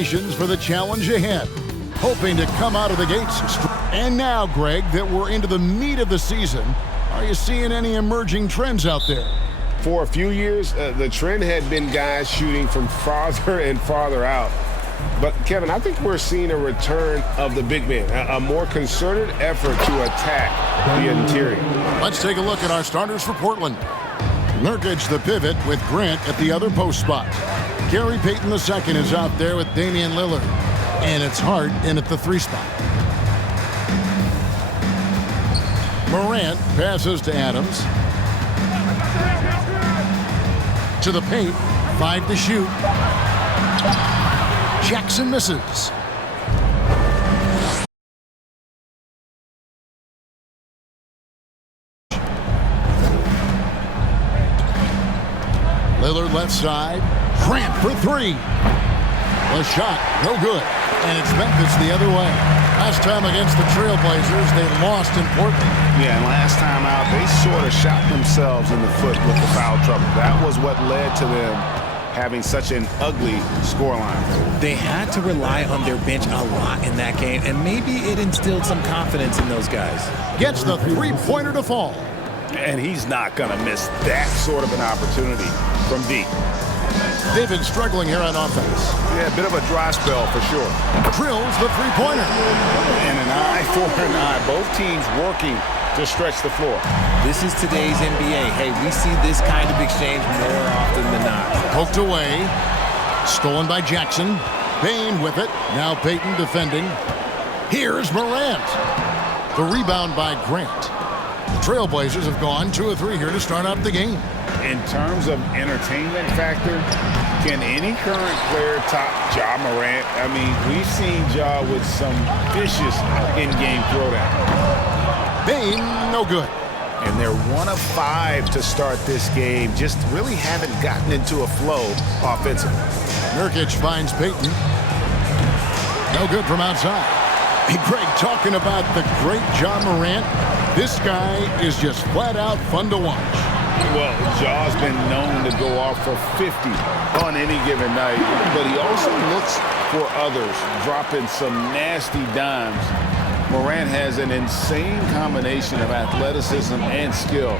Congratulations for the challenge ahead. Hoping to come out of the gates. And now, Greg, that we're into the meat of the season, are you seeing any emerging trends out there? For a few years, the trend had been guys shooting from farther and farther out. But, Kevin, I think we're seeing a return of the big man, a more concerted effort to attack the interior. Let's take a look at our starters for Portland. Nurkic, the pivot, with Grant at the other post spot. Gary Payton II is out there with Damian Lillard. And it's Hart in at the 3 spot. Morant passes to Adams. To the paint. 5 to shoot. Jackson misses. Lillard left side. Grant for 3. The shot, no good. And it's Memphis the other way. Last time against the Trailblazers, they lost in Portland. Yeah, and last time out, they sort of shot themselves in the foot with the foul trouble. That was what led to them having such an ugly scoreline. They had to rely on their bench a lot in that game, and maybe it instilled some confidence in those guys. Gets the 3-pointer to fall. And he's not going to miss that sort of an opportunity from deep. They've been struggling here on offense. Yeah, a bit of a dry spell for sure. Drills the 3-pointer. And an eye for an eye. Both teams working to stretch the floor. This is today's NBA. Hey, we see this kind of exchange more often than not. Poked away. Stolen by Jackson. Bain with it. Now Payton defending. Here's Morant. The rebound by Grant. The Trailblazers have gone 2 of 3 here to start out the game. In terms of entertainment factor, can any current player top Ja Morant? I mean, we've seen Ja with some vicious in-game throwdown. Bain, no good. And they're 1 of 5 to start this game. Just really haven't gotten into a flow offensively. Nurkic finds Payton. No good from outside. Hey, Greg, talking about the great Ja Morant, this guy is just flat out fun to watch. Well, Ja's been known to go off for 50 on any given night, but he also looks for others, dropping some nasty dimes. Morant has an insane combination of athleticism and skill.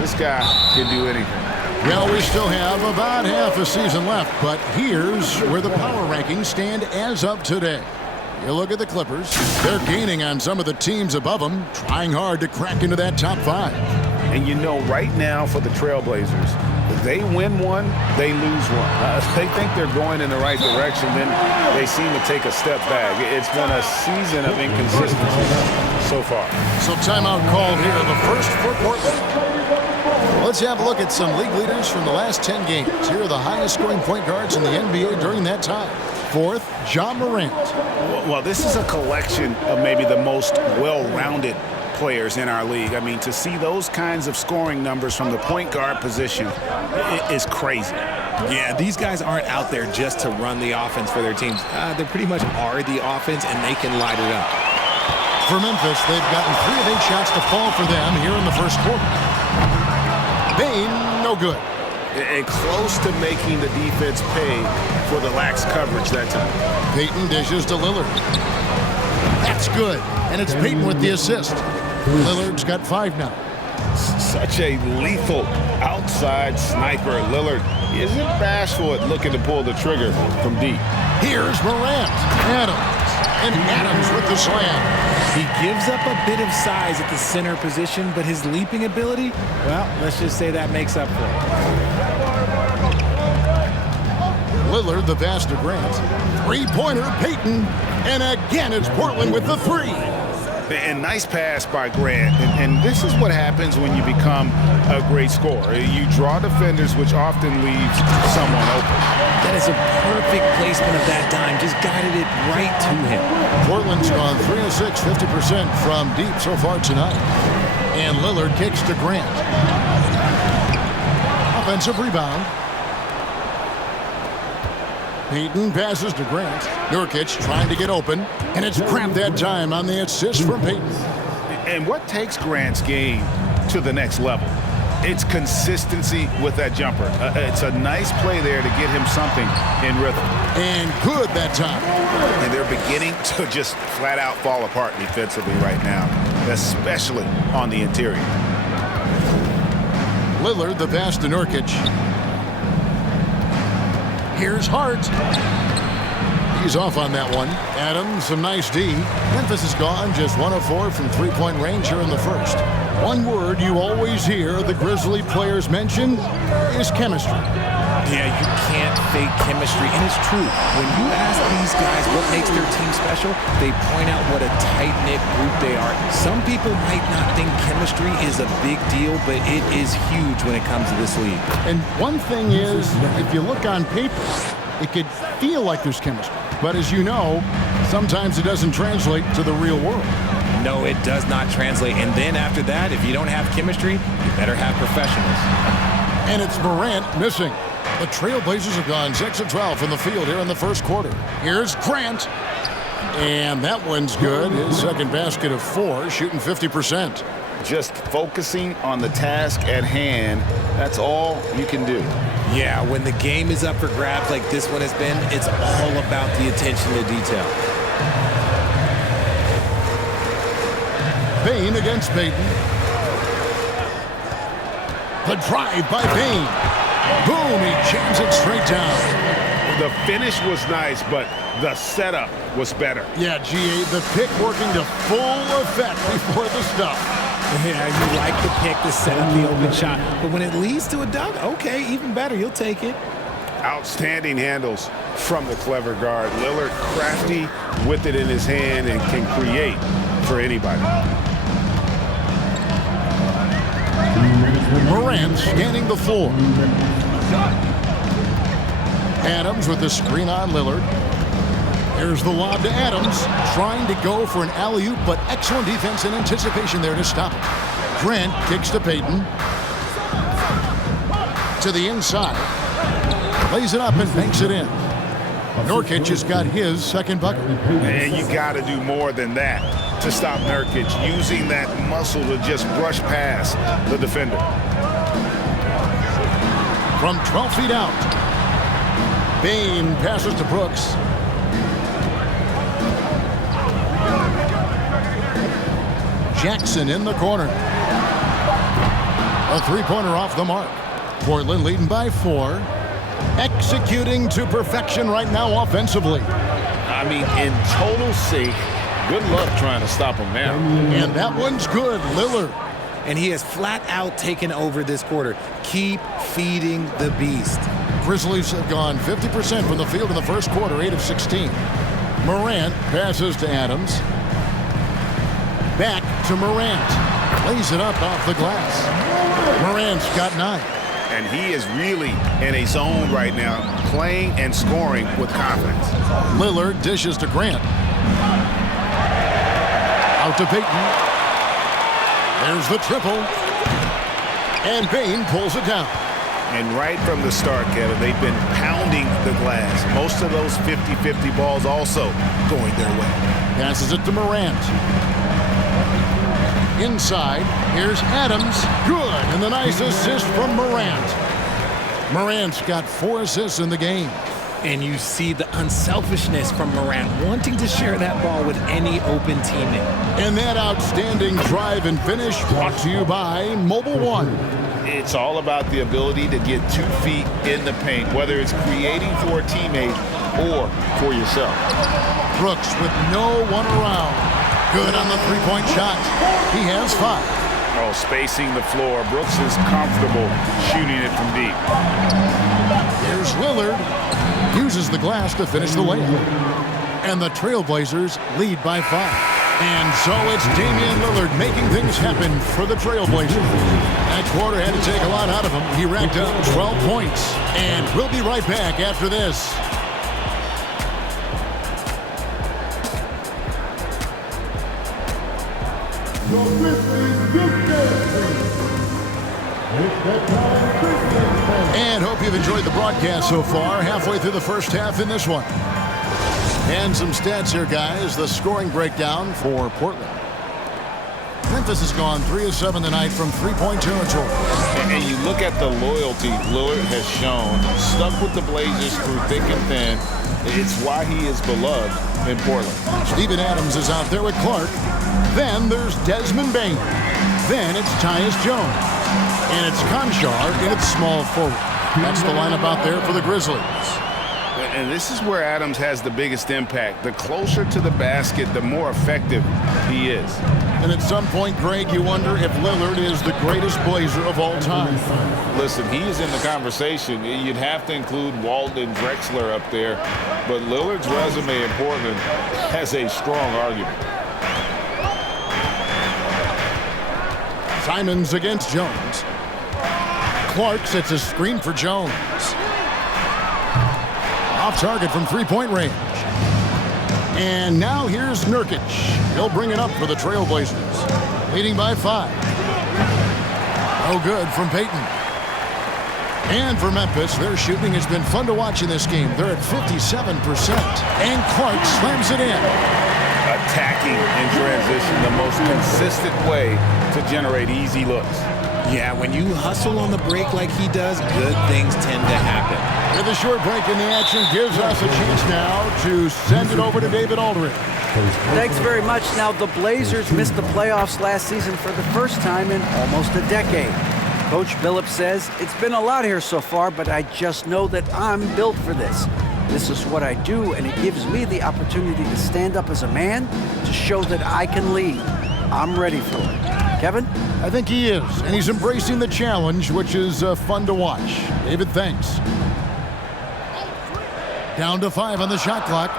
This guy can do anything. Well, we still have about half a season left, but here's where the power rankings stand as of today. You look at the Clippers. They're gaining on some of the teams above them, trying hard to crack into that top 5. And you know, right now for the Trailblazers, if they win one, they lose one. They think they're going in the right direction, then they seem to take a step back. It's been a season of inconsistency so far. So timeout called here, the first for Portland. Let's have a look at some league leaders from the last 10 games. Here are the highest scoring point guards in the NBA during that time. 4th, Ja Morant. Well, this is a collection of maybe the most well-rounded players in our league. I mean, to see those kinds of scoring numbers from the point guard position is crazy. Yeah, these guys aren't out there just to run the offense for their teams. They pretty much are the offense, and they can light it up. For Memphis, they've gotten 3 of 8 shots to fall for them here in the first quarter. Bain, no good. And close to making the defense pay for the lax coverage that time. Payton dishes to Lillard. That's good. And it's Payton with the assist. Lillard's got 5 now. Such a lethal outside sniper. Lillard isn't bashful at looking to pull the trigger from deep. Here's Morant. Adams. And Adams with the slam. He gives up a bit of size at the center position, but his leaping ability, well, let's just say that makes up for it. Lillard, the pass to Grant. 3-pointer, Payton. And again, it's Portland with the 3. And nice pass by Grant. And this is what happens when you become a great scorer. You draw defenders, which often leaves someone open. That is a perfect placement of that dime. Just guided it right to him. Portland's gone 3 of 6, 50% from deep so far tonight. And Lillard kicks to Grant. Offensive rebound. Payton passes to Grant. Nurkic trying to get open. And it's Grant that time on the assist from Payton. And what takes Grant's game to the next level? It's consistency with that jumper. It's a nice play there to get him something in rhythm. And good that time. And they're beginning to just flat out fall apart defensively right now, especially on the interior. Lillard, the pass to Nurkic. Here's Hart. He's off on that one. Adams, some nice D. Memphis is gone, just 1 of 4 from three-point range here in the first. One word you always hear the Grizzly players mention is chemistry. Yeah, you can't fake chemistry, and it's true. When you ask these guys what makes their team special, they point out what a tight-knit group they are. Some people might not think chemistry is a big deal, but it is huge when it comes to this league. And one thing is, if you look on paper, it could feel like there's chemistry. But as you know, sometimes it doesn't translate to the real world. No, it does not translate. And then after that, if you don't have chemistry, you better have professionals. And it's Morant missing. The Trailblazers have gone 6 of 12 from the field here in the first quarter. Here's Grant. And that one's good. His second basket of 4, shooting 50%. Just focusing on the task at hand, that's all you can do. Yeah, when the game is up for grabs like this one has been, it's all about the attention to detail. Bane against Payton. The drive by Bane. Boom, he jams it straight down. The finish was nice, but the setup was better. Yeah, GA, the pick working to full effect before the stuff. Yeah, you like the pick to set up the open shot. But when it leads to a dunk, okay, even better. You'll take it. Outstanding handles from the clever guard. Lillard crafty with it in his hand and can create for anybody. Morant scanning the floor. Adams with the screen on Lillard. Here's the lob to Adams, trying to go for an alley-oop, but excellent defense and anticipation there to stop it. Grant kicks to Payton. To the inside. Lays it up and banks it in. Nurkic has got his second bucket. And you got to do more than that to stop Nurkic, using that muscle to just brush past the defender. From 12 feet out, Bane passes to Brooks. Jackson in the corner. A three-pointer off the mark. Portland leading by 4. Executing to perfection right now offensively. I mean, in total sync. Good luck trying to stop him now. And that one's good, Lillard. And he has flat out taken over this quarter. Keep feeding the beast. Grizzlies have gone 50% from the field in the first quarter, 8 of 16. Morant passes to Adams. Back to Morant. Lays it up off the glass. Morant's got 9. And he is really in a zone right now, playing and scoring with confidence. Lillard dishes to Grant. Out to Payton. There's the triple. And Bane pulls it down. And right from the start, Kevin, they've been pounding the glass. Most of those 50-50 balls also going their way. Passes it to Morant. Inside, here's Adams. Good, and the nice assist from Morant. Morant's got 4 assists in the game. And you see the unselfishness from Morant, wanting to share that ball with any open teammate. And that outstanding drive and finish brought to you by Mobile One. It's all about the ability to get 2 feet in the paint, whether it's creating for a teammate or for yourself. Brooks with no one around. Good on the three-point shot. He has 5. Oh, spacing the floor. Brooks is comfortable shooting it from deep. Here's Lillard. Uses the glass to finish the layup. And the Trailblazers lead by 5. And so it's Damian Lillard making things happen for the Trailblazers. That quarter had to take a lot out of him. He racked up 12 points. And we'll be right back after this. And hope you've enjoyed the broadcast so far. Halfway through the first half in this one. And some stats here, guys. The scoring breakdown for Portland. Memphis has gone 3 of 7 tonight from three-point territory. And you look at the loyalty Lillard has shown, stuck with the Blazers through thick and thin. It's why he is beloved in Portland. Steven Adams is out there with Clark. Then there's Desmond Bain. Then it's Tyus Jones. And it's Conchar in its small forward. That's the lineup out there for the Grizzlies. And this is where Adams has the biggest impact. The closer to the basket, the more effective he is. And at some point, Greg, you wonder if Lillard is the greatest Blazer of all time. Listen, he is in the conversation. You'd have to include Walton and Drexler up there. But Lillard's resume in Portland has a strong argument. Simons against Jones. Clark sets a screen for Jones. Off target from three-point range. And now here's Nurkic. He'll bring it up for the Trailblazers. Leading by 5. No good from Payton. And for Memphis, their shooting has been fun to watch in this game. They're at 57%. And Clark slams it in. Attacking in transition, the most consistent way to generate easy looks. Yeah, when you hustle on the break like he does, good things tend to happen. With a short break in the action, gives us a chance now to send it over to David Aldridge. Thanks very much. Now, the Blazers missed the playoffs last season for the first time in almost a decade. Coach Billups says, it's been a lot here so far, but I just know that I'm built for this. This is what I do, and it gives me the opportunity to stand up as a man to show that I can lead. I'm ready for it. Kevin? I think he is, and he's embracing the challenge, which is fun to watch. David, thanks. Down to 5 on the shot clock.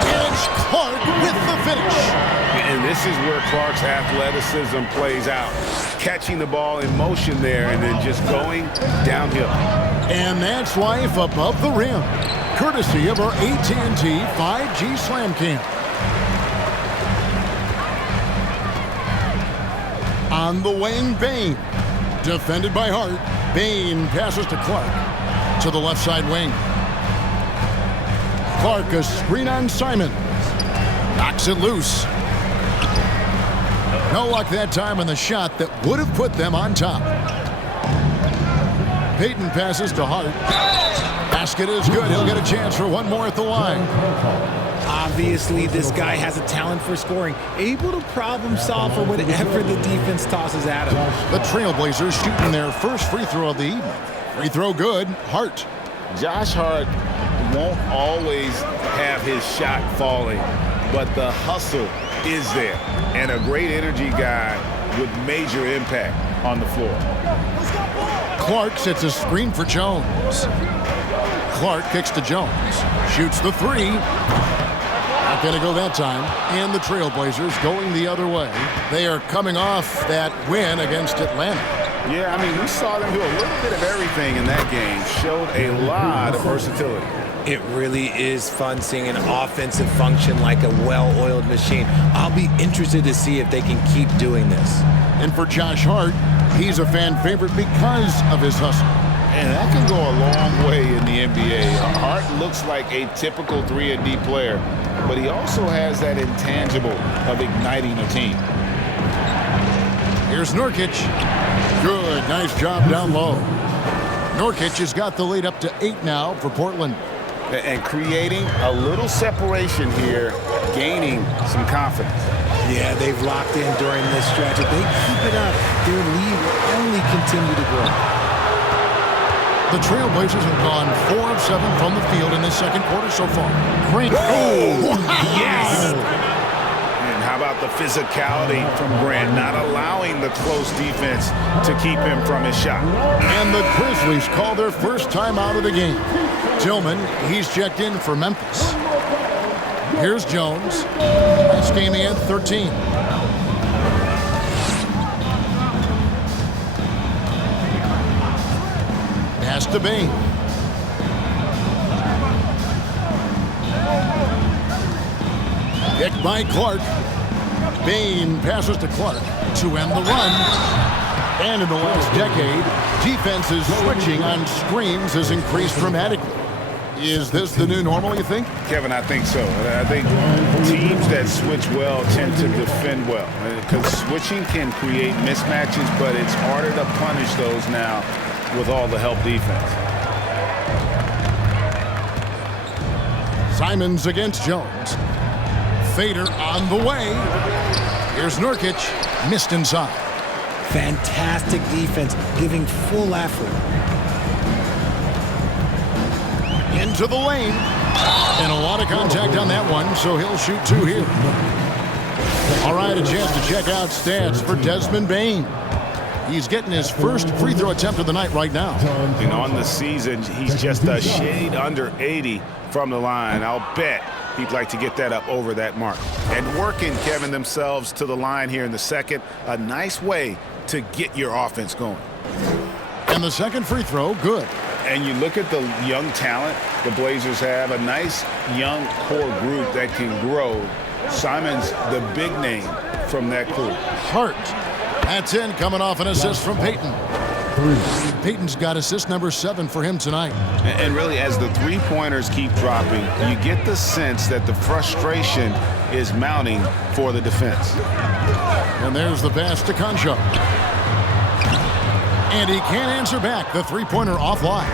And it's Clark with the finish. And this is where Clark's athleticism plays out. Catching the ball in motion there and then just going downhill. And that's life above the rim, courtesy of our AT&T 5G Slam Cam. On the wing, Bain. Defended by Hart. Bain passes to Clark. To the left side wing. Clark, a screen on Simons. Knocks it loose. No luck that time on the shot that would have put them on top. Payton passes to Hart. Basket is good. He'll get a chance for one more at the line. Obviously, this guy has a talent for scoring, able to problem solve for whatever the defense tosses at him. The Trailblazers shooting their first free throw of the evening. Free throw good. Hart. Josh Hart won't always have his shot falling, but the hustle is there. And a great energy guy with major impact on the floor. Clark sets a screen for Jones. Clark kicks to Jones. Shoots the 3. Not going to go that time. And the Trailblazers going the other way. They are coming off that win against Atlanta. Yeah, I mean, we saw them do a little bit of everything in that game. Showed a lot of versatility. It really is fun seeing an offensive function like a well-oiled machine. I'll be interested to see if they can keep doing this. And for Josh Hart, he's a fan favorite because of his hustle. And that can go a long way in the NBA. Hart looks like a typical 3-and-D player, but he also has that intangible of igniting a team. Here's Nurkic. Good, nice job down low. Nurkic has got the lead up to 8 now for Portland. And creating a little separation here, gaining some confidence. Yeah, they've locked in during this stretch. If they keep it up, their lead will only continue to grow. The Trailblazers have gone 4 of 7 from the field in this second quarter so far. Great. Oh, yes! And how about the physicality from Grant, not allowing the close defense to keep him from his shot. And the Grizzlies call their first time out of the game. Tillman, he's checked in for Memphis. Here's Jones. Last game he had 13. Pass to Bain. Picked by Clark. Bain passes to Clark to end the run. And in the last decade, defenses switching on screens has increased dramatically. Is this the new normal, you think? Kevin, I think so. I think teams that switch well tend to defend well. Because switching can create mismatches, but it's harder to punish those now with all the help defense. Simons against Jones. Fader on the way. Here's Nurkic. Missed inside. Fantastic defense, giving full effort. Into the lane. And a lot of contact on that one, so he'll shoot 2 here. All right, a chance to check out stats for Desmond Bane. He's getting his first free throw attempt of the night right now. And on the season, he's just a shade under 80 from the line. I'll bet he'd like to get that up over that mark. And working, Kevin, themselves to the line here in the second. A nice way to get your offense going. And the second free throw, good. And you look at the young talent the Blazers have, a nice young core group that can grow. Simons, the big name from that group. Hart. That's in, coming off an assist from Payton. Payton's got assist number 7 for him tonight. And really, as the three-pointers keep dropping, you get the sense that the frustration is mounting for the defense. And there's the pass to Concho. And he can't answer back. The three-pointer offline.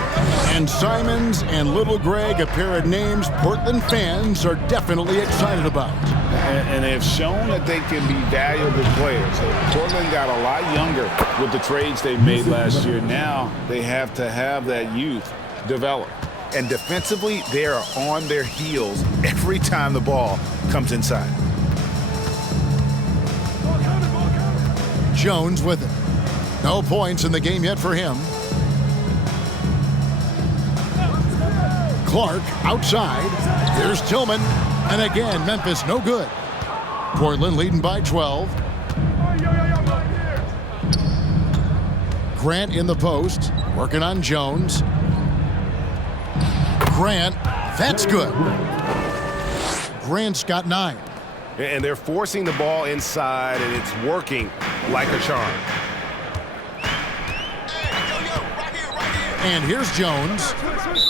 And Simons and Little Greg, a pair of names Portland fans are definitely excited about. And they have shown that they can be valuable players. Portland got a lot younger with the trades they made last year. Now they have to have that youth develop. And defensively, they are on their heels every time the ball comes inside. Jones with it. No points in the game yet for him. Clark outside. Here's Tillman. And again, Memphis no good. Portland leading by 12. Grant in the post. Working on Jones. Grant. That's good. Grant's got 9. And they're forcing the ball inside, and it's working like a charm. And here's Jones.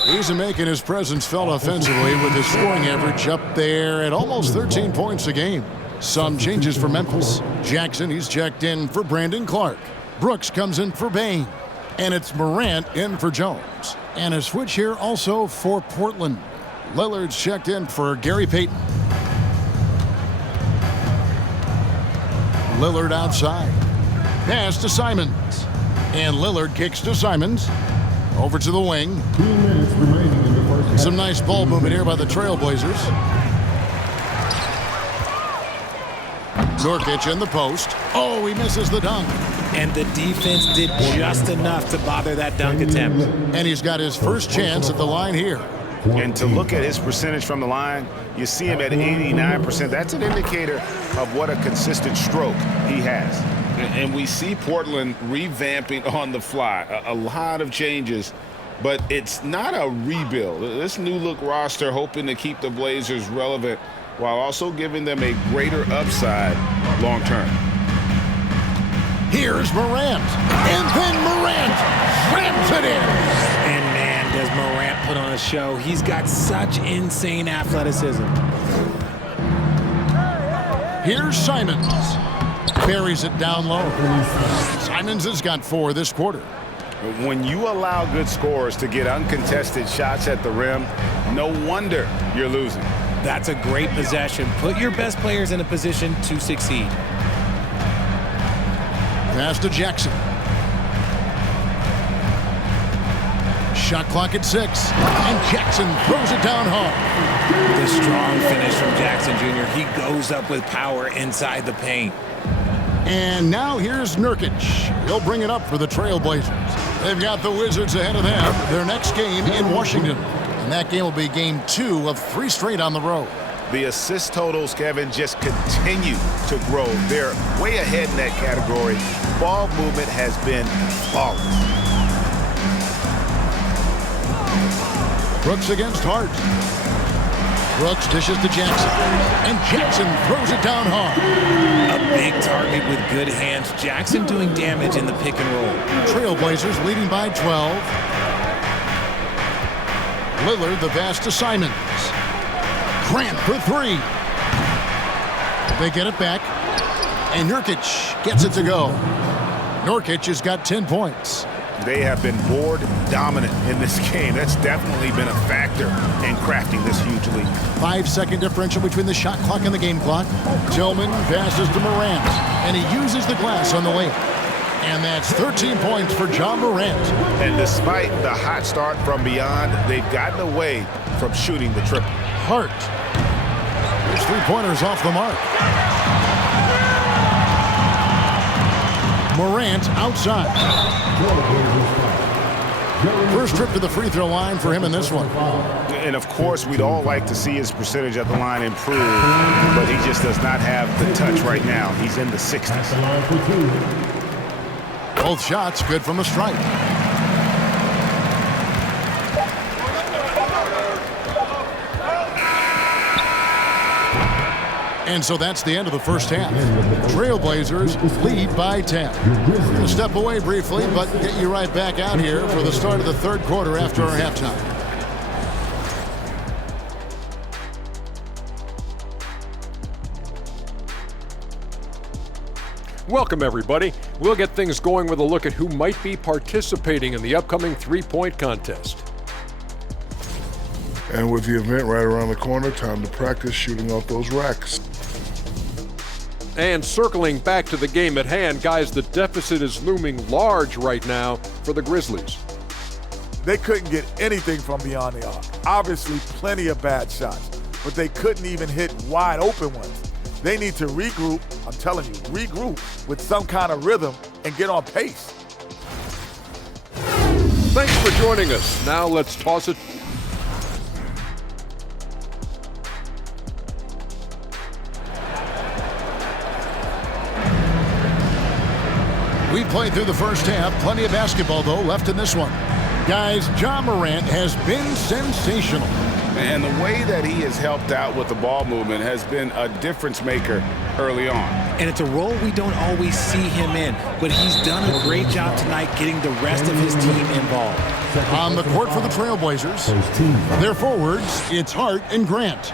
He's making his presence felt offensively with his scoring average up there at almost 13 points a game. Some changes for Memphis. Jackson, he's checked in for Brandon Clark. Brooks comes in for Bane. And it's Morant in for Jones. And a switch here also for Portland. Lillard's checked in for Gary Payton. Lillard outside. Pass to Simons. And Lillard kicks to Simons. Over to the wing. 2 minutes remaining in the first half. Some nice ball movement here by the Trailblazers. Nurkic in the post. Oh, he misses the dunk. And the defense did just enough to bother that dunk attempt. And he's got his first chance at the line here. And to look at his percentage from the line, you see him at 89%. That's an indicator of what a consistent stroke he has. And we see Portland revamping on the fly. A lot of changes, but it's not a rebuild. This new look roster hoping to keep the Blazers relevant while also giving them a greater upside long term. Here's Morant. And then Morant slams it in. And man, does Morant put on a show. He's got such insane athleticism. Here's Simons. Buries it down low. Simons has got 4 this quarter. When you allow good scorers to get uncontested shots at the rim, no wonder you're losing. That's a great possession. Put your best players in a position to succeed. Pass to Jackson. Shot clock at 6. And Jackson throws it down hard. The strong finish from Jackson Jr. He goes up with power inside the paint. And now here's Nurkic. He'll bring it up for the Trailblazers. They've got the Wizards ahead of them. Their next game in Washington. And that game will be game 2 of 3 straight on the road. The assist totals, Kevin, just continue to grow. They're way ahead in that category. Ball movement has been flawless. Brooks against Hart. Brooks dishes to Jackson. And Jackson throws it down hard. A big target with good hands. Jackson doing damage in the pick and roll. Trailblazers leading by 12. Lillard the pass to Simons. Grant for three. They get it back. And Nurkic gets it to go. Nurkic has got 10 points. They have been board dominant in this game. That's definitely been a factor in crafting this huge lead. 5-second differential between the shot clock and the game clock. Tillman passes to Morant, and he uses the glass on the way. And that's 13 points for John Morant. And despite the hot start from beyond, they've gotten away from shooting the triple. Hart. His three-pointers off the mark. Morant outside. First trip to the free throw line for him in this one. And of course, we'd all like to see his percentage at the line improve, but he just does not have the touch right now. He's in the 60s. Both shots good from the stripe. And so that's the end of the first half. Trailblazers lead by 10. We're going to step away briefly, but get you right back out here for the start of the third quarter after our halftime. Welcome, everybody. We'll get things going with a look at who might be participating in the upcoming three-point contest. And with the event right around the corner, time to practice shooting off those racks. And circling back to the game at hand, guys, the deficit is looming large right now for the Grizzlies. They couldn't get anything from beyond the arc. Obviously, plenty of bad shots, but they couldn't even hit wide open ones. They need to regroup, I'm telling you, regroup with some kind of rhythm and get on pace. Thanks for joining us. Now let's toss it. We played through the first half. Plenty of basketball, though, left in this one. Guys, John Morant has been sensational. And the way that he has helped out with the ball movement has been a difference maker early on. And it's a role we don't always see him in, but he's done a great job tonight getting the rest of his team involved. On the court for the Trailblazers, their forwards, it's Hart and Grant.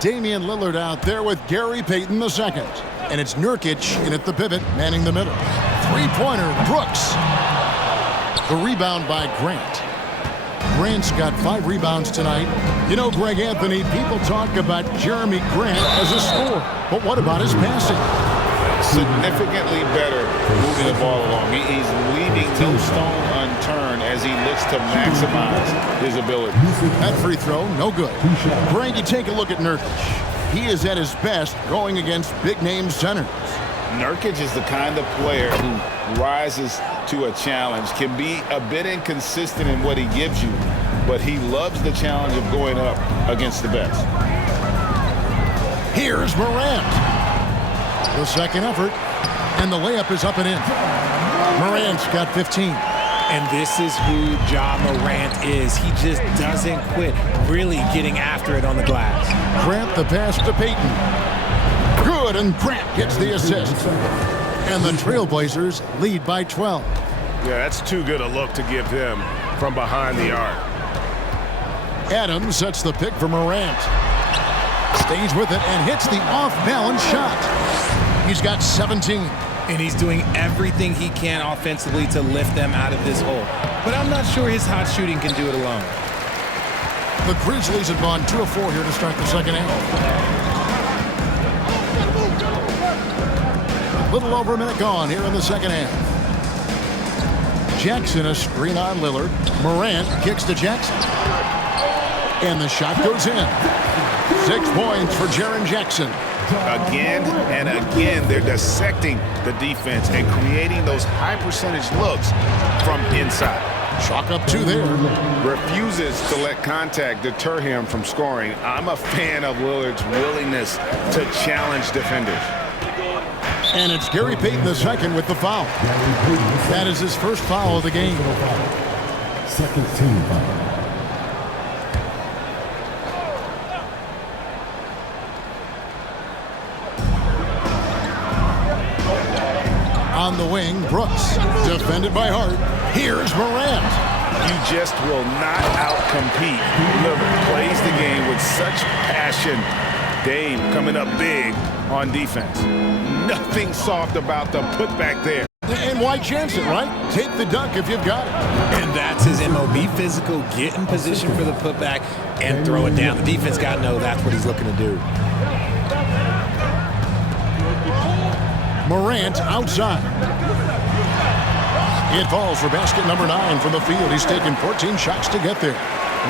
Damian Lillard out there with Gary Payton II. And it's Nurkic in at the pivot, manning the middle. Three-pointer, Brooks. The rebound by Grant. Grant's got 5 rebounds tonight. You know, Greg Anthony, people talk about Jeremy Grant as a scorer, but what about his passing? Significantly better moving the ball along. He's leaving no stone unturned as he looks to maximize his ability. That free throw, no good. Greg, you take a look at Nurkic. He is at his best going against big-name centers. Nurkic is the kind of player who rises to a challenge, can be a bit inconsistent in what he gives you, but he loves the challenge of going up against the best. Here's Morant. The second effort, and the layup is up and in. Morant's got 15. And this is who Ja Morant is. He just doesn't quit, really getting after it on the glass. Grant the pass to Payton. Good, and Grant gets the assist. And the Trailblazers lead by 12. Yeah, that's too good a look to give him from behind the arc. Adams sets the pick for Morant. Stays with it and hits the off-balance shot. He's got 17. And he's doing everything he can offensively to lift them out of this hole. But I'm not sure his hot shooting can do it alone. The Grizzlies have gone 2 of 4 here to start the second half. A little over a minute gone here in the second half. Jackson a screen on Lillard. Morant kicks to Jackson. And the shot goes in. 6 points for Jaren Jackson. Again and again, they're dissecting the defense and creating those high percentage looks from inside. Chalk up 2 there. Refuses to let contact deter him from scoring. I'm a fan of Lillard's willingness to challenge defenders. And it's Gary Payton II with the foul. That is his first foul of the game. Second team foul. On the wing, Brooks, defended by Hart. Here's Morant. You just will not outcompete. Lillard plays the game with such passion. Dame coming up big on defense. Nothing soft about the putback there. And why chance it, right? Take the dunk if you've got it. And that's his MO. Be physical, get in position for the putback, and throw it down. The defense got to know that's what he's looking to do. Morant outside. It falls for basket number 9 from the field. He's taken 14 shots to get there.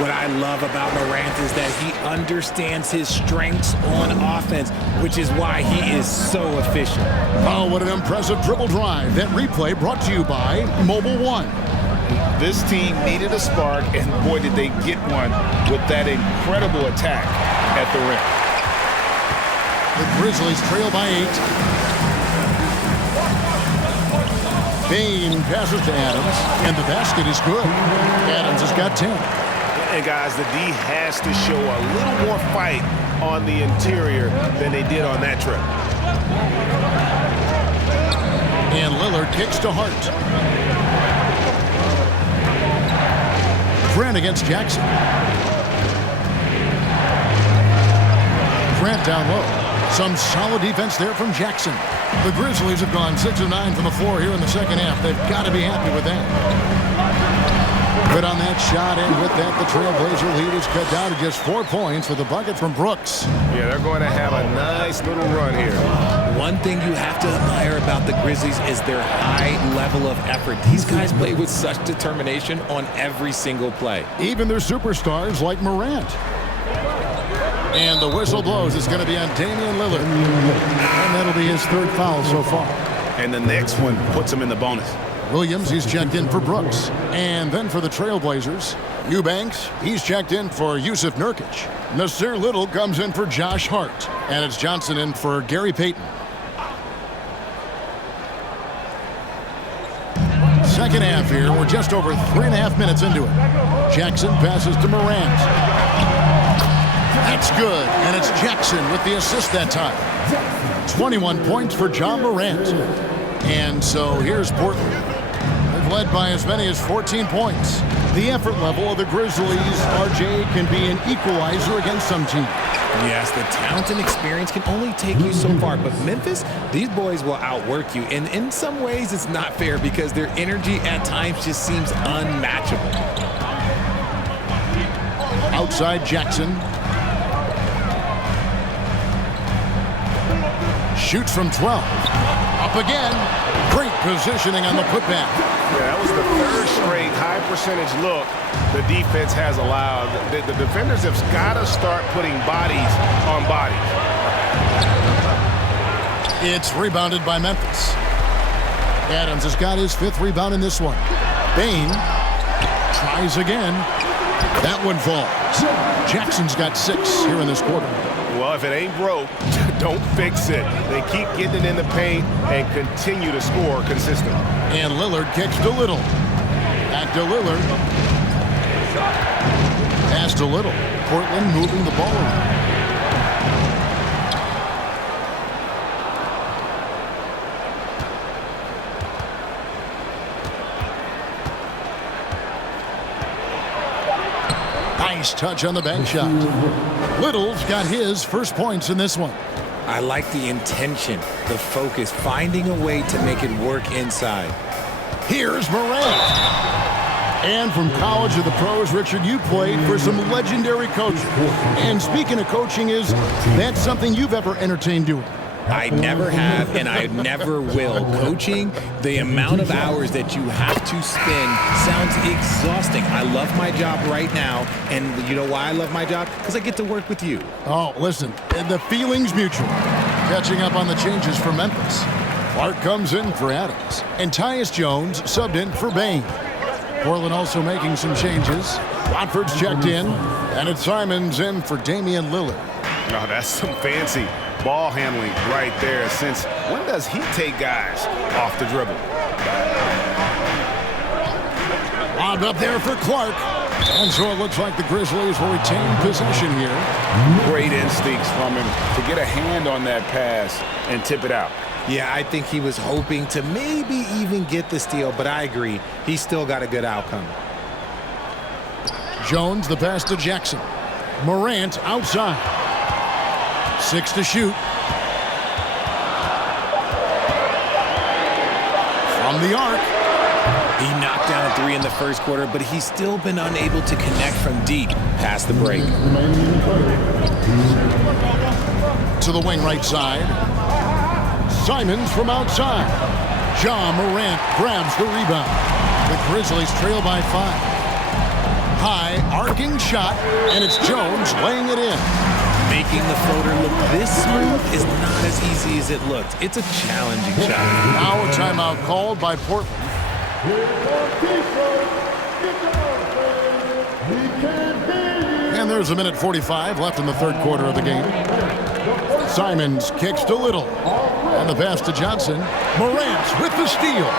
What I love about Morant is that he understands his strengths on offense, which is why he is so efficient. Oh, what an impressive dribble drive. That replay brought to you by Mobile One. This team needed a spark, and boy, did they get one with that incredible attack at the rim. The Grizzlies trail by 8. Bane passes to Adams, and the basket is good. Adams has got 10. And guys, the D has to show a little more fight on the interior than they did on that trip. And Lillard kicks to Hart. Grant against Jackson. Grant down low. Some solid defense there from Jackson. The Grizzlies have gone 6 of 9 from the floor here in the second half. They've got to be happy with that. Good on that shot, and with that, the Trailblazer lead is cut down to just 4 points with a bucket from Brooks. Yeah, they're going to have a nice little run here. One thing you have to admire about the Grizzlies is their high level of effort. These guys play with such determination on every single play. Even their superstars like Morant. And the whistle blows. It's going to be on Damian Lillard. And that'll be his 3rd foul so far. And the next one puts him in the bonus. Williams, he's checked in for Brooks. And then for the Trailblazers, Eubanks, he's checked in for Yusuf Nurkic. Nasir Little comes in for Josh Hart. And it's Johnson in for Gary Payton. Second half here. We're just over 3.5 minutes into it. Jackson passes to Morant. That's good. And it's Jackson with the assist that time. 21 points for John Morant. And so here's Portland. They've led by as many as 14 points. The effort level of the Grizzlies, RJ, can be an equalizer against some teams. Yes, the talent and experience can only take you so far. But Memphis, these boys will outwork you. And in some ways, it's not fair because their energy at times just seems unmatchable. Outside Jackson. Shoots from 12. Up again. Great positioning on the putback. Yeah, that was the 3rd straight high percentage look the defense has allowed. The defenders have got to start putting bodies on bodies. It's rebounded by Memphis. Adams has got his 5th rebound in this one. Bane tries again. That one falls. Jackson's got 6 here in this quarter. Well, if it ain't broke, don't fix it. They keep getting it in the paint and continue to score consistently. And Lillard kicks to Little. Back to Lillard. Pass to Little. Portland moving the ball around. Nice touch on the bank shot. Little's got his first points in this one. I like the intention, the focus, finding a way to make it work inside. Here's Morant. And from college to the pros, Richard, you played for some legendary coaches. And speaking of coaching, is that something you've ever entertained doing? I never have, and I never will. Coaching, the amount of hours that you have to spend sounds exhausting. I love my job right now, and you know why I love my job? Because I get to work with you. Oh, listen, the feeling's mutual. Catching up on the changes for Memphis. Clark comes in for Adams, and Tyus Jones subbed in for Bane. Portland also making some changes. Watford's checked in, and it's Simons in for Damian Lillard. Oh, that's some fancy ball handling right there. Since when does he take guys off the dribble? Lobbed up there for Clark. And so it looks like the Grizzlies will retain possession here. Great instincts from him to get a hand on that pass and tip it out. Yeah, I think he was hoping to maybe even get the steal, but I agree. He still got a good outcome. Jones, the pass to Jackson. Morant outside. 6 to shoot. From the arc. He knocked down a 3 in the first quarter, but he's still been unable to connect from deep past the break. To the wing right side. Simons from outside. Ja Morant grabs the rebound. The Grizzlies trail by 5. High arcing shot, and it's Jones laying it in. Making the floater look this smooth is not as easy as it looked. It's a challenging shot. Now a timeout called by Portland. And there's a minute 45 left in the third quarter of the game. Simons kicks to Little. And the pass to Johnson. Morant with the steal.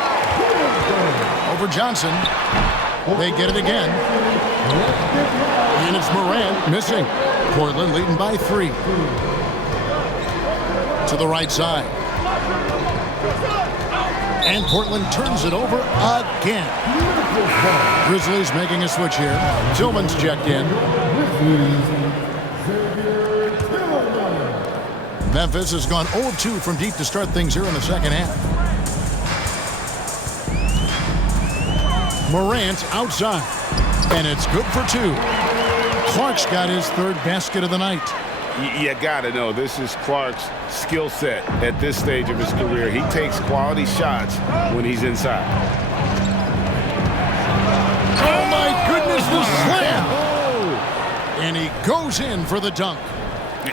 Over Johnson. They get it again. And it's Morant missing. Portland leading by 3. To the right side. And Portland turns it over again. Grizzlies making a switch here. Tillman's checked in. Memphis has gone 0-2 from deep to start things here in the second half. Morant outside. And it's good for 2. Clark's got his third basket of the night. You got to know, this is Clark's skill set at this stage of his career. He takes quality shots when he's inside. Oh, my goodness, the slam! And he goes in for the dunk.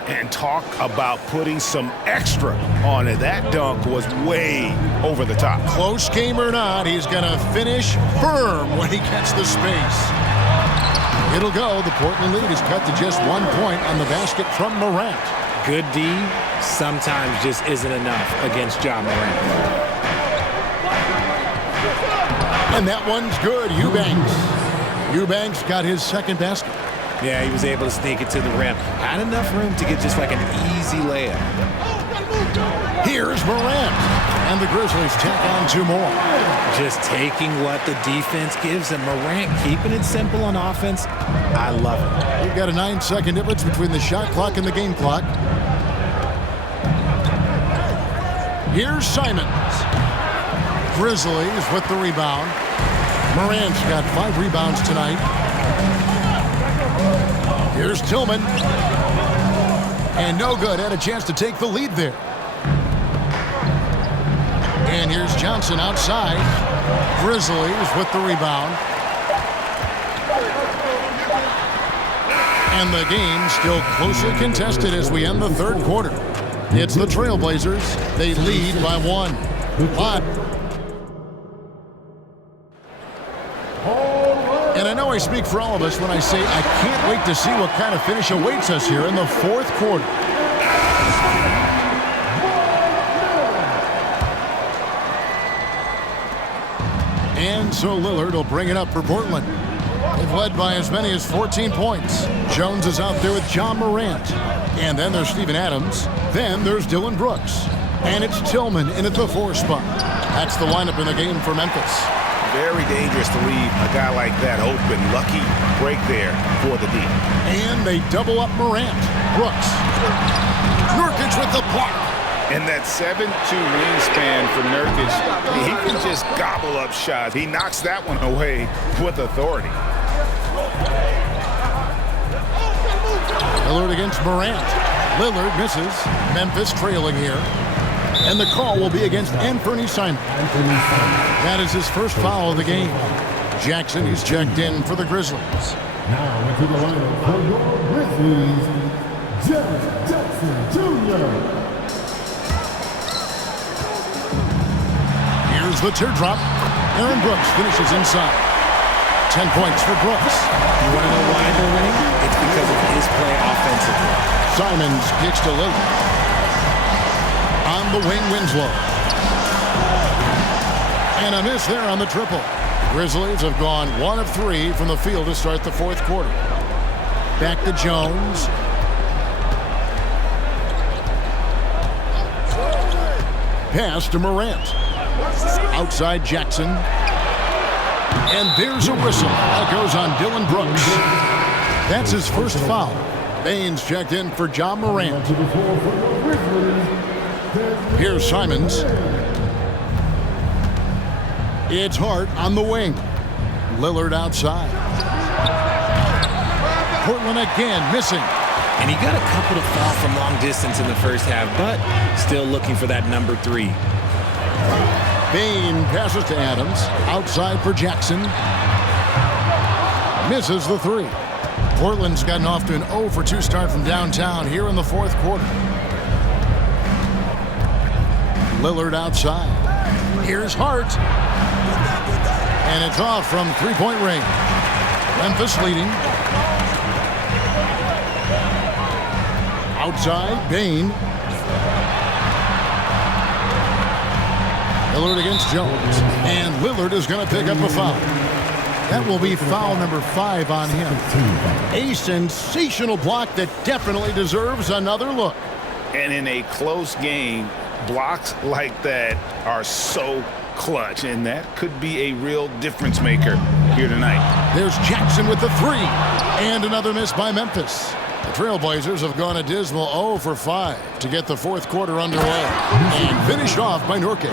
And talk about putting some extra on it. That dunk was way over the top. Close game or not, he's going to finish firm when he gets the space. It'll go. The Portland lead is cut to just 1 point on the basket from Morant. Good D sometimes just isn't enough against Ja Morant. And that one's good. Eubanks got his second basket. Yeah, he was able to sneak it to the rim. Had enough room to get just like an easy layup. Here's Morant. And the Grizzlies tack on 2 more. Just taking what the defense gives him. Morant keeping it simple on offense. I love it. We've got a 9-second difference between the shot clock and the game clock. Here's Simons. Grizzlies with the rebound. Morant's got 5 rebounds tonight. Here's Tillman. And no good. Had a chance to take the lead there. And here's Johnson outside. Grizzlies with the rebound. And the game still closely contested as we end the third quarter. It's the Trailblazers. They lead by 1. And I know I speak for all of us when I say I can't wait to see what kind of finish awaits us here in the fourth quarter. And so Lillard will bring it up for Portland. They've led by as many as 14 points. Jones is out there with Ja Morant. And then there's Steven Adams. Then there's Dylan Brooks. And it's Tillman in at the 4 spot. That's the lineup in the game for Memphis. Very dangerous to leave a guy like that open. Lucky break there for the D. And they double up Morant. Brooks. Nurkic with the block. And that 7'2" wingspan for Nurkic, he can just gobble up shots. He knocks that one away with authority. Lillard against Morant. Lillard misses. Memphis trailing here. And the call will be against Anthony Simons. That is his first foul of the game. Jackson is checked in for the Grizzlies. Now into the lineup for your Grizzlies, Jaren Jackson Jr. Here's the teardrop. Aaron Brooks finishes inside. 10 points for Brooks. You want to know why they're winning? It's because of his play offensively. Simons kicks to Lillard. On the wing, Winslow. And a miss there on the triple. Grizzlies have gone 1 of 3 from the field to start the fourth quarter. Back to Jones. Pass to Morant. Outside Jackson. And there's a whistle. That goes on Dylan Brooks. That's his first foul. Baines checked in for John Morant. Here's Simons. It's Hart on the wing. Lillard outside. Portland again missing. And he got a couple to foul from long distance in the first half, but still looking for that number 3. Bane passes to Adams. Outside for Jackson. Misses the 3. Portland's gotten off to an 0 for 2 start from downtown here in the fourth quarter. Lillard outside. Here's Hart. And it's off from three-point range. Memphis leading. Outside, Bane. Lillard against Jones. And Lillard is going to pick up a foul. That will be foul number 5 on him. A sensational block that definitely deserves another look. And in a close game, blocks like that are so clutch, and that could be a real difference maker here tonight. There's Jackson with the 3. And another miss by Memphis. The Trailblazers have gone a dismal 0 for 5 to get the fourth quarter underway. And finished off by Nurkic.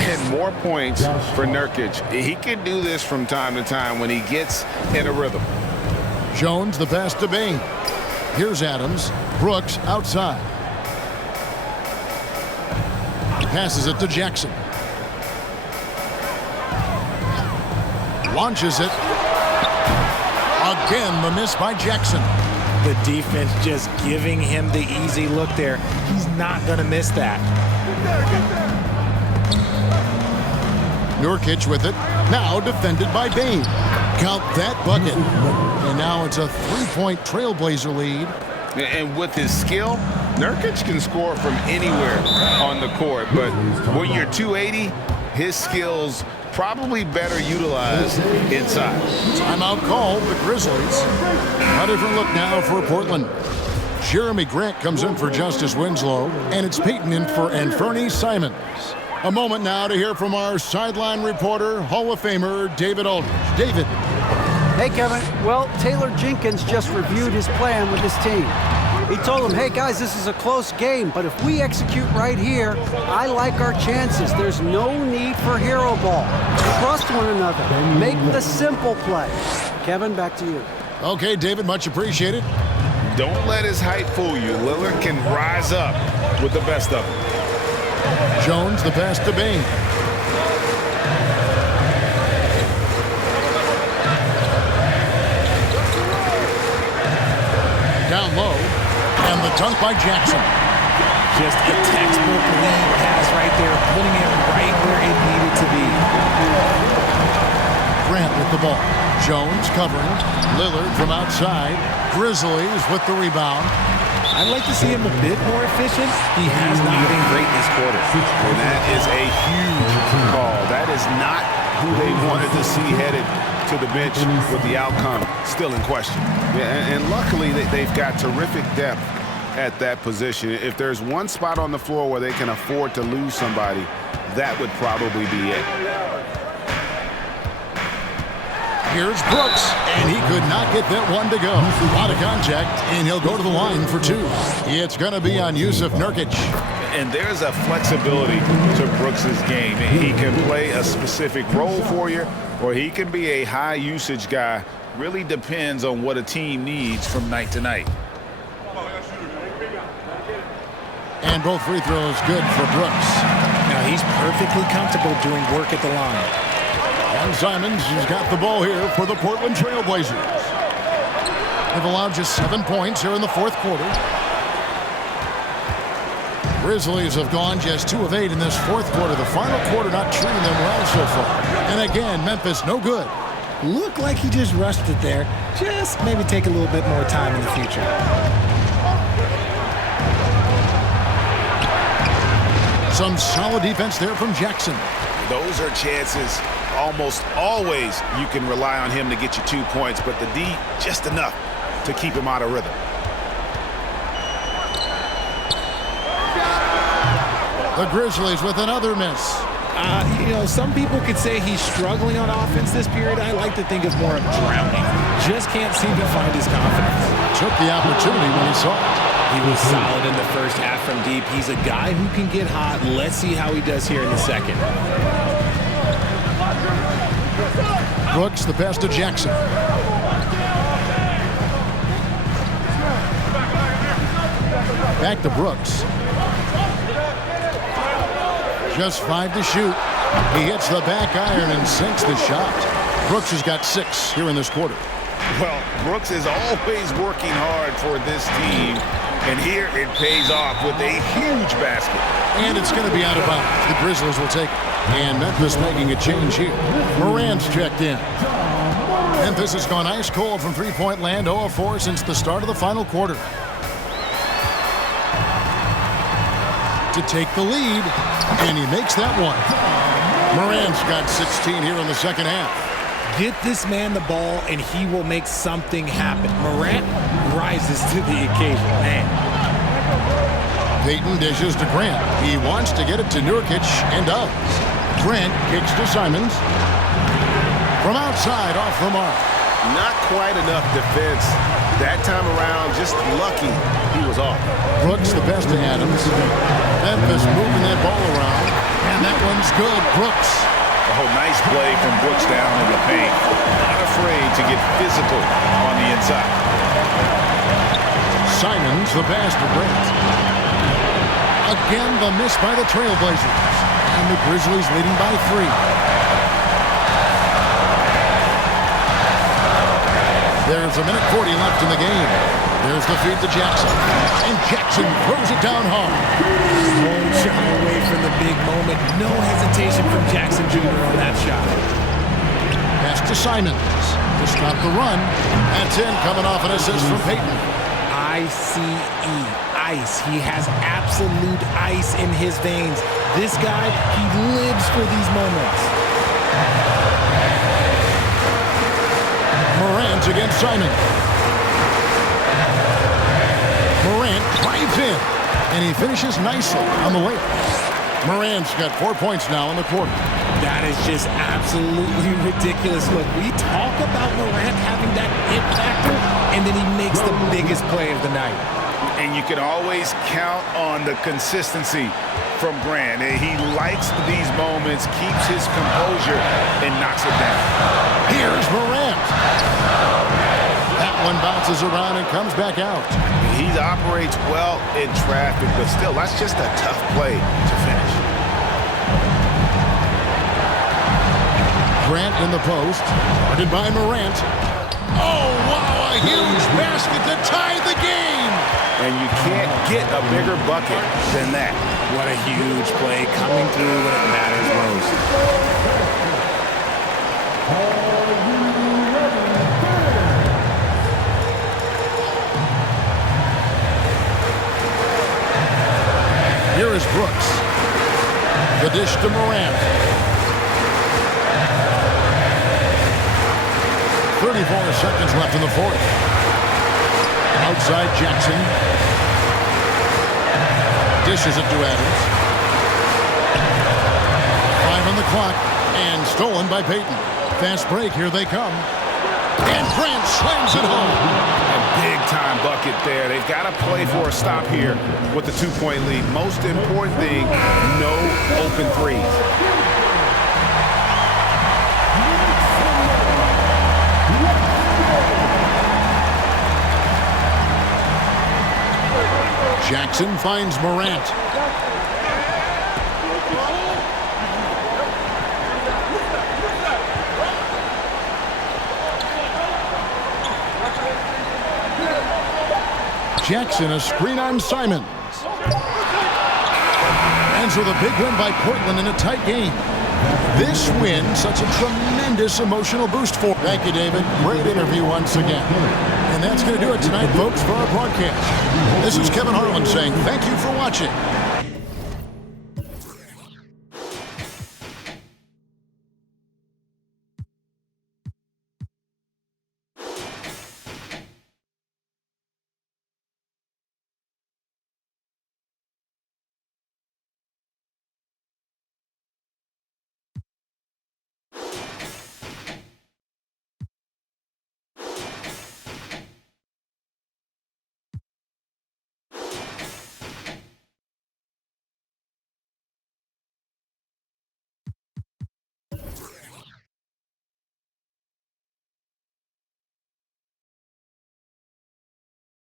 And more points for Nurkic. He can do this from time to time when he gets in a rhythm. Jones the pass to Bane. Here's Adams. Brooks outside. Passes it to Jackson. Launches it. Again, the miss by Jackson. The defense just giving him the easy look there. He's not going to miss that. Nurkic with it. Now defended by Bane. Count that bucket. And now it's a 3-point Trailblazer lead. And with his skill, Nurkic can score from anywhere on the court. But when you're 280, his skills probably better utilized inside. Timeout called, the Grizzlies. A different look now for Portland. Jeremy Grant comes in for Justice Winslow, and it's Peyton in for Anferny Simons. A moment now to hear from our sideline reporter, Hall of Famer David Aldridge. David. Hey, Kevin. Well, Taylor Jenkins just reviewed his plan with his team. He told them, hey, guys, this is a close game, but if we execute right here, I like our chances. There's no need for hero ball. Trust one another. Make the simple play. Kevin, back to you. Okay, David, much appreciated. Don't let his height fool you. Lillard can rise up with the best of them. Jones, the pass to Bane. Down low. And the dunk by Jackson. Just a textbook lead pass right there, putting it right where it needed to be. Grant with the ball. Jones covering. Lillard from outside. Grizzlies with the rebound. I'd like to see him a bit more efficient. He has not been great this quarter. And that is a huge call. That is not who they wanted to see headed to the bench with the outcome still in question. Yeah, and luckily they've got terrific depth at that position. If there's one spot on the floor where they can afford to lose somebody, that would probably be it. Here's Brooks, and he could not get that one to go. Out of contact, and he'll go to the line for 2. It's going to be on Yusuf Nurkic. And there's a flexibility to Brooks's game. He can play a specific role for you, or he can be a high-usage guy. Really depends on what a team needs from night to night. And both free throws good for Brooks. Now he's perfectly comfortable doing work at the line. And Simons has got the ball here for the Portland Trailblazers. They've allowed just 7 points here in the fourth quarter. Grizzlies have gone just 2 of 8 in this fourth quarter. The final quarter not treating them well so far. And again, Memphis no good. Looked like he just rushed it there. Just maybe take a little bit more time in the future. Some solid defense there from Jackson. Those are chances almost always you can rely on him to get you 2 points, but the D just enough to keep him out of rhythm. The Grizzlies with another miss. Some people could say he's struggling on offense this period. I like to think of more of drowning. Just can't seem to find his confidence. Took the opportunity when he saw it. He was solid in the first half from deep. He's a guy who can get hot. Let's see how he does here in the second. Brooks, the pass to Jackson. Back to Brooks. Just 5 to shoot. He hits the back iron and sinks the shot. Brooks has got 6 here in this quarter. Well, Brooks is always working hard for this team, and here it pays off with a huge basket. And it's going to be out of bounds. The Grizzlies will take it. And Memphis making a change here. Morant's checked in. Memphis has gone ice cold from three-point land, 0 of 4 since the start of the final quarter. To take the lead, and he makes that one. Morant's got 16 here in the second half. Get this man the ball, and he will make something happen. Morant rises to the occasion, man. Payton dishes to Grant. He wants to get it to Nurkic, and does. Grant kicks to Simons. From outside, off the mark. Not quite enough defense that time around. Just lucky he was off. Brooks the best to Adams. Memphis moving that ball around, and that one's good. Brooks. Oh, nice play from Brooks down in the paint. Not afraid to get physical on the inside. Simons the pass to Grant. Again, the miss by the Trailblazers. And the Grizzlies leading by 3. There's a minute 40 left in the game. There's the feed to Jackson. And Jackson throws it down hard. Won't shy away from the big moment. No hesitation from Jackson Jr. on that shot. Pass to Simons to stop the run. That's in, coming off an assist from Payton. ICE. Ice. He has absolute ice in his veins. This guy, he lives for these moments. Morant against Simon. Morant drives in, and he finishes nicely on the way. Morant's got 4 points now in the quarter. That is just absolutely ridiculous. Look, we talk about Morant having that it factor, and then he makes the biggest play of the night. And you can always count on the consistency from Grant. He likes these moments, keeps his composure, and knocks it down. Here's Morant. That one bounces around and comes back out. He operates well in traffic, but still, that's just a tough play to finish. Grant in the post, guarded by Morant. Oh, wow, a huge basket to tie the game. And you can't get a bigger bucket than that. What a huge play coming through when it matters most. Here is Brooks. The dish to Morant. 34 seconds left in the fourth. Outside Jackson. Dishes it to Adams. 5 on the clock. And stolen by Payton. Fast break. Here they come. And Grant slams it home. A big-time bucket there. They've got to play for a stop here with the 2-point lead. Most important thing, no open threes. Jackson finds Morant. Jackson, a screen on Simons. Ends with a big win by Portland in a tight game. This win, such a tremendous emotional boost for. Thank you, David. Great interview once again. And that's going to do it tonight, folks, for our broadcast. This is Kevin Harlan saying thank you for watching.